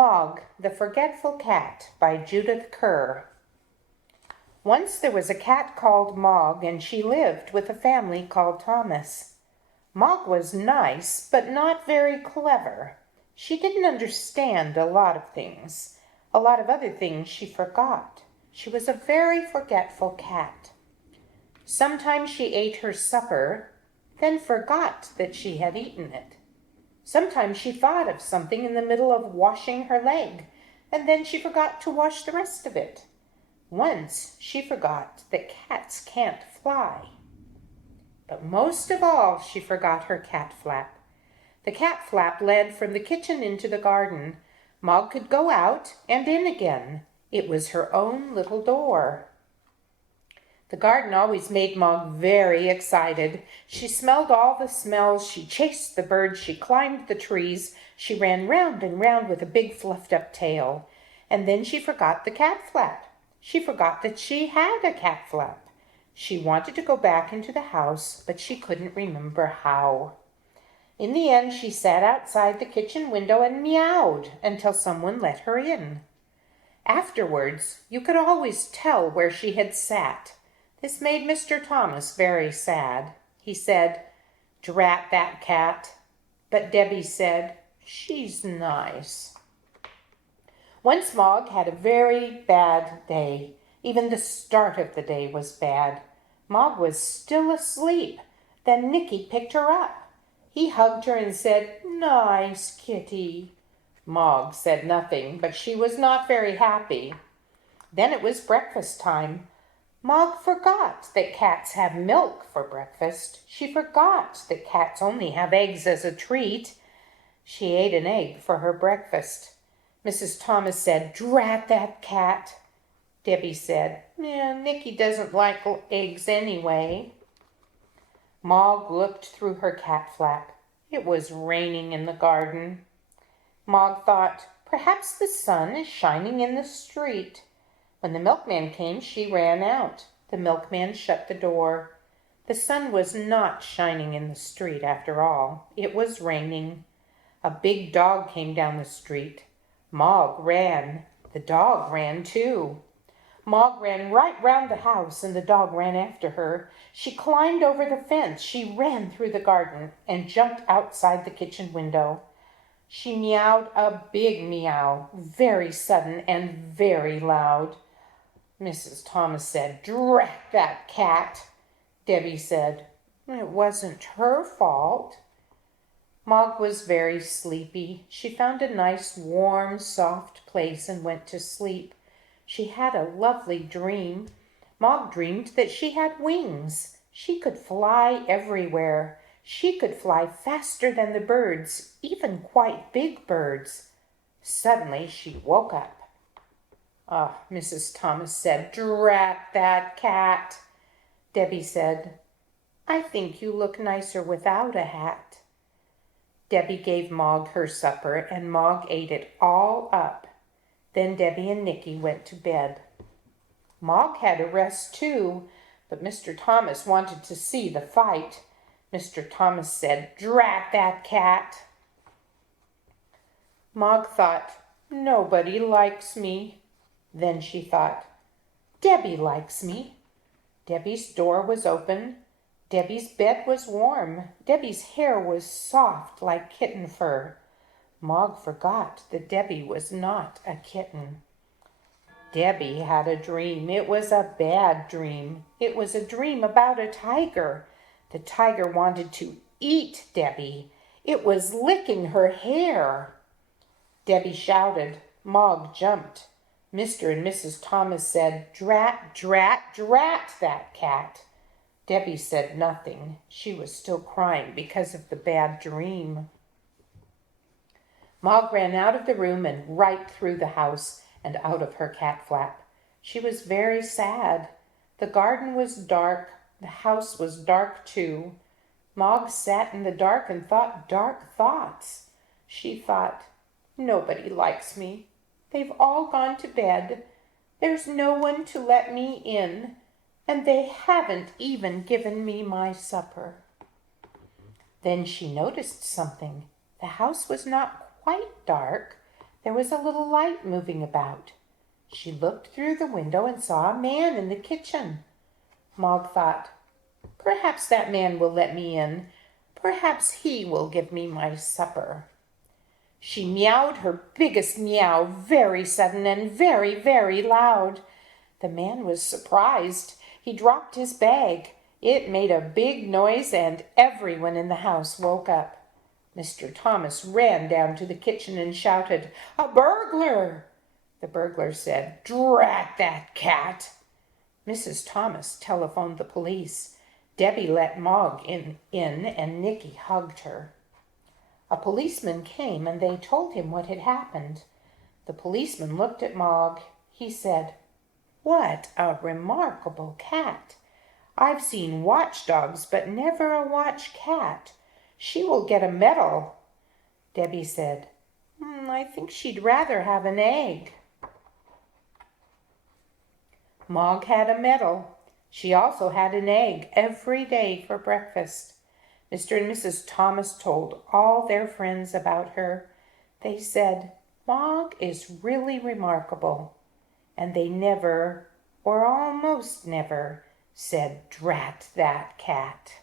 MOG The Forgetful Cat by Judith Kerr. Once there was a cat called MOG, and she lived with a family called Thomas. MOG was nice, but not very clever. She didn't understand a lot of things. A lot of other things she forgot. She was a very forgetful cat. Sometimes she ate her supper, then forgot that she had eaten it. Sometimes she thought of something in the middle of washing her leg, and then she forgot to wash the rest of it. Once she forgot that cats can't fly. But most of all, she forgot her cat flap. The cat flap led from the kitchen into the garden. MOG could go out and in again. It was her own little door. The garden always made MOG very excited. She smelled all the smells, she chased the birds, she climbed the trees, she ran round and round with a big fluffed-up tail. And then she forgot the cat flap. She forgot that she had a cat flap. She wanted to go back into the house, but she couldn't remember how. In the end, she sat outside the kitchen window and meowed until someone let her in. Afterwards, you could always tell where she had sat. This made Mr. Thomas very sad. He said, "Drat that cat." But Debbie said, "She's nice." Once MOG had a very bad day. Even the start of the day was bad. MOG was still asleep. Then Nicky picked her up. He hugged her and said, "Nice kitty." MOG said nothing, but she was not very happy. Then it was breakfast time. MOG forgot that cats have milk for breakfast. She forgot that cats only have eggs as a treat. She ate an egg for her breakfast. Mrs. Thomas said, "Drat that cat." Debbie said, "Nicky doesn't like eggs anyway." MOG looked through her cat flap. It was raining in the garden. MOG thought, perhaps the sun is shining in the street. When the milkman came, she ran out. The milkman shut the door. The sun was not shining in the street after all. It was raining. A big dog came down the street. MOG ran. The dog ran too. MOG ran right round the house, and the dog ran after her. She climbed over the fence. She ran through the garden and jumped outside the kitchen window. She meowed a big meow, very sudden and very loud. Mrs. Thomas said, "Drat that cat." Debbie said, "It wasn't her fault." MOG was very sleepy. She found a nice, warm, soft place and went to sleep. She had a lovely dream. MOG dreamed that she had wings. She could fly everywhere. She could fly faster than the birds, even quite big birds. Suddenly she woke up. Mrs. Thomas said, "Drat that cat." Debbie said, "I think you look nicer without a hat." Debbie gave MOG her supper, and MOG ate it all up. Then Debbie and Nicky went to bed. MOG had a rest too, but Mr. Thomas wanted to see the fight. Mr. Thomas said, "Drat that cat." MOG thought, "Nobody likes me." Then she thought, "Debbie likes me." Debbie's door was open. Debbie's bed was warm. Debbie's hair was soft like kitten fur. MOG forgot that Debbie was not a kitten. Debbie had a dream. It was a bad dream. It was a dream about a tiger. The tiger wanted to eat Debbie. It was licking her hair. Debbie shouted. MOG jumped. Mr. and Mrs. Thomas said, "Drat, drat, drat that cat." Debbie said nothing. She was still crying because of the bad dream. MOG ran out of the room and right through the house and out of her cat flap. She was very sad. The garden was dark. The house was dark too. MOG sat in the dark and thought dark thoughts. She thought, "Nobody likes me. They've all gone to bed. There's no one to let me in, and they haven't even given me my supper." Then she noticed something. The house was not quite dark. There was a little light moving about. She looked through the window and saw a man in the kitchen. Mog thought, perhaps that man will let me in. Perhaps he will give me my supper. She meowed her biggest meow, very sudden and very, very loud. The man was surprised. He dropped his bag. It made a big noise, and everyone in the house woke up. Mr. Thomas ran down to the kitchen and shouted, "A burglar!" The burglar said, "Drat that cat!" Mrs. Thomas telephoned the police. Debbie let Mog in and Nicky hugged her. A policeman came and they told him what had happened. The policeman looked at Mog. He said, "What a remarkable cat! I've seen watchdogs, but never a watch cat. She will get a medal." Debbie said, "I think she'd rather have an egg." Mog had a medal. She also had an egg every day for breakfast. Mr. and Mrs. Thomas told all their friends about her. They said, "Mog is really remarkable." And they never, or almost never, said, "Drat that cat."